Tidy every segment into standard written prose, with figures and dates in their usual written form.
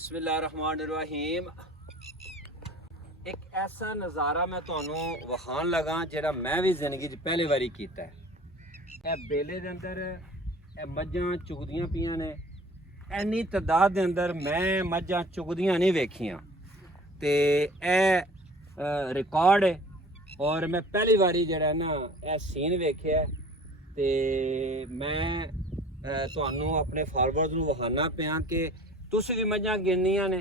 बिस्मिल्लाहिर्रहमानिर्रहीम। एक ऐसा नज़ारा मैं तुहानू विखान लगा जिहड़ा मैं भी जिंदगी पहली बारी कीता है। यह बेले दे अंदर मझां चुगदियां पियां ने, इन्नी तादाद दे अंदर मैं मझां चुगदियां नहीं वेखियां ते रिकॉर्ड है। और मैं पहली बारी जिहड़ा ना यह सीन वेखिया ते मैं तुहानू अपने फॉलोअर्स नू विखाना पिया कि तुसीं भी मझां गिननियां ने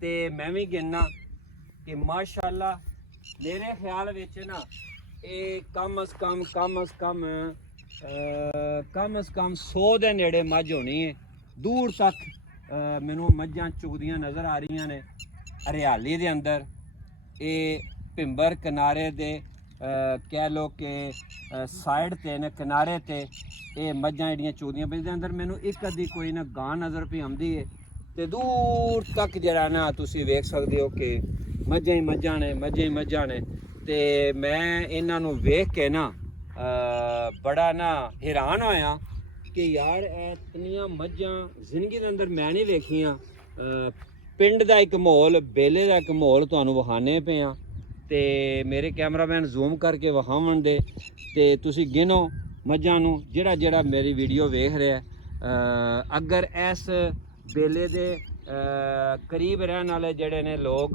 ते मैं भी गिनना कि माशाअल्लाह मेरे ख्याल विच ना ये कम अज कम 100 दे नेड़े मझ होनी है। दूर तक मैनू मझां चुगदियां नज़र आ रही ने। हरियाली दे अंदर ये भिंबर किनारे दे कह लो कि साइड ते ने किनारे ते ये मझां जड़ियां चुगदियां पे अंदर मैनू एक अद्धी कोई ना गां नज़र पे आती है ते दूर तक जरा ना तुसी वेख सकते हो कि मझां ही मझां ने ते मैं इन्हां नू वेख के ना बड़ा ना हैरान होया कि यार इतनियां मझां जिंदगी के अंदर मैं नहीं वेखियां। पिंड का एक माहौल, बेले का एक माहौल तुहानू विखाने पे हाँ ते मेरे कैमरामैन जूम करके विखावन दे ते तुसी गिनो मझां नू जेड़ा जेड़ा मेरी वीडियो वेख रहा है। अगर इस बेले दे करीब रहने वाले जड़े ने लोग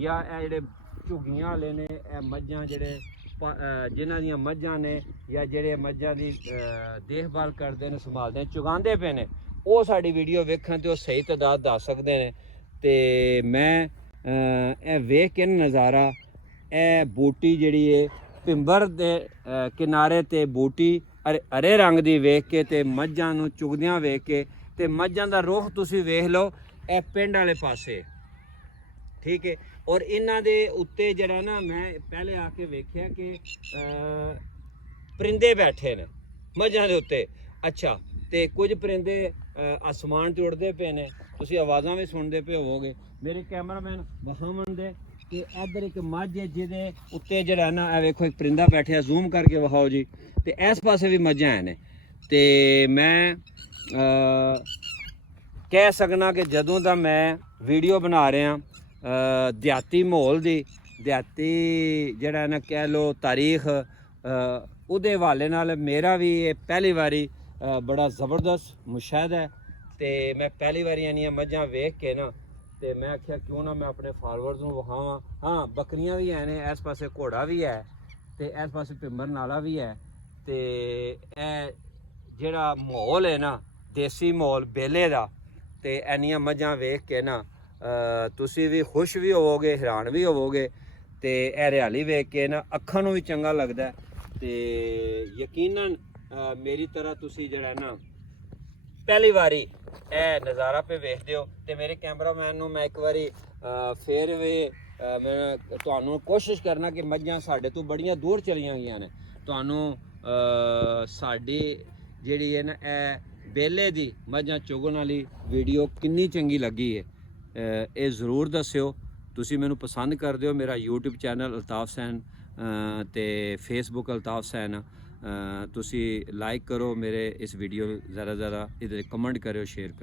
या जेड़े झुग्गियां वाले ने मझां जड़े जिन्हां दियां मझां ने या जेड़े मझां दी देखभाल करते हैं, संभालते हैं, चुगांदे पे ने, वो साड़ी वीडियो वेखन तो सही तादाद दस सकते हैं। तो मैं वेख के नज़ारा बूटी जिहड़ी है भिंबर दे किनारे ते बूटी हरे रंग दी वेख के ते मझां नू चुगदियां वेख के ते मझां दा रुख तुसी वेख लो ए पिंड वाले पासे, ठीक है। और इन्हां दे उत्ते जड़ा ना मैं पहले आके वेख्या कि परिंदे बैठे ने मझां दे उत्ते। अच्छा, ते कुछ परिंदे आसमान ते उड़दे पे ने, तुसी आवाज़ां भी सुनदे पे होवोगे। मेरे कैमरामैन वहावन दे कि इधर एक मझ है जिहदे उत्ते जड़ा ना वेखो एक परिंदा बैठा, जूम करके विखाओ जी। ते इस पासे भी मझां हैं ने ते मैं कह सकना कि जदों दा मैं वीडियो बना रहा देहाती माहौल दी, देहाती जड़ा ना कह लो तारीख उहदे हवाले नाल मेरा भी ये पहली बारी बड़ा ज़बरदस्त मुशाहिदा है। तो मैं पहली बारी इन्नियां मझां वेख के ना ते मैं आख्या क्यों ना मैं अपने फॉलोअर्स नू विखावां। हाँ, बकरियां भी हैं ने, इस पासे घोड़ा भी है ते इस पासे भिंबर नाला भी है। तो जेड़ा माहौल है ना देसी माहौल बेले दा, ते इन्नियां मझां वेख के ना तुसी भी खुश भी होवोगे, हैरान भी होवोगे ते हरियाली वेख के ना अखां नू भी चंगा लगदा है। ते यकीनन मेरी तरह तुसी जड़ा ना पहली बारी नज़ारा पे वेखदे हो ते मेरे कैमरामैन नू मैं एक बारी फिर भी मैं तुहानू कोशिश करना कि मझां साडे तो बड़ियां दूर चलियां गईयां ने, तुहानू साडी जिहड़ी है ना बेले दी मझां चुगन वाली वीडियो किन्नी चंगी लगी है ये ज़रूर दस्सिओ। तुसी मैनू पसंद करदे हो। मेरा यूट्यूब चैनल अल्ताफ हुसैन ते फेसबुक अल्ताफ हुसैन, तुसी लाइक करो मेरे इस वीडियो ज़्यादा इधर कमेंट करो, शेयर करो।